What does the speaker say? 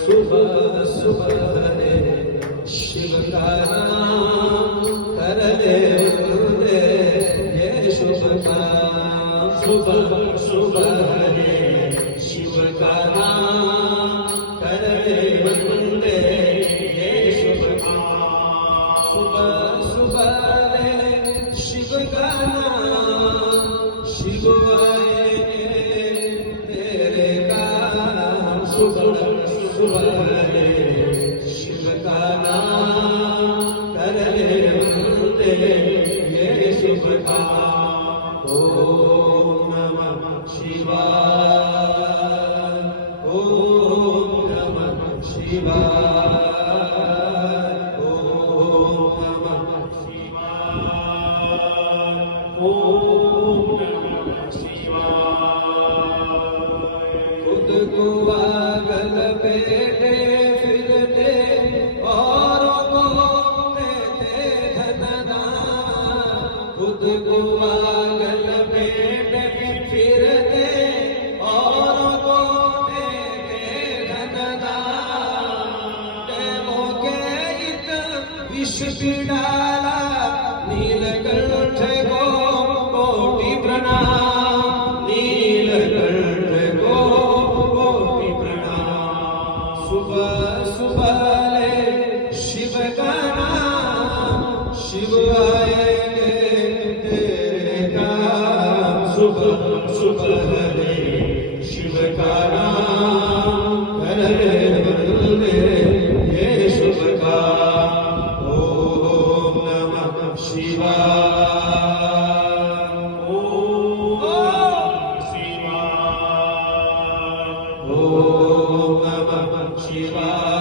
सुबह सुबह रे शिव का नाम कर ले तूने ये शुभ काम। सुबह सुबह रे शिव का नाम कर ले तूने ये शुभ काम। सुबह सुबह रे शिव का नाम शिव आएंगे तेरे काम। सुबह सुबह रे शिव का नाम कर ले तूने ये शुभ काम। ओम नमः शिवाय, ओम नमः शिवाय, ओम नमः शिवाय, ओम नमः शिवाय। खुद को पागल बैठे फिरते औरों को देते धनदान। खुद को पागल बैठे फिरते औरों को देते धनदान। देवों के इत विष भी डाला नीलकंठ को कोटि प्रणाम। नीलकंठ को कोटि प्रणाम। सुबह सुबह ले शिव का नाम शिव आएंगे तेरे काम। सुबह सुबह ले शिव का नाम कर ले बंदे ये शुभ काम। ओम नमः शिवाय, ओम नमः शिवाय, ओम नमः शिवाय।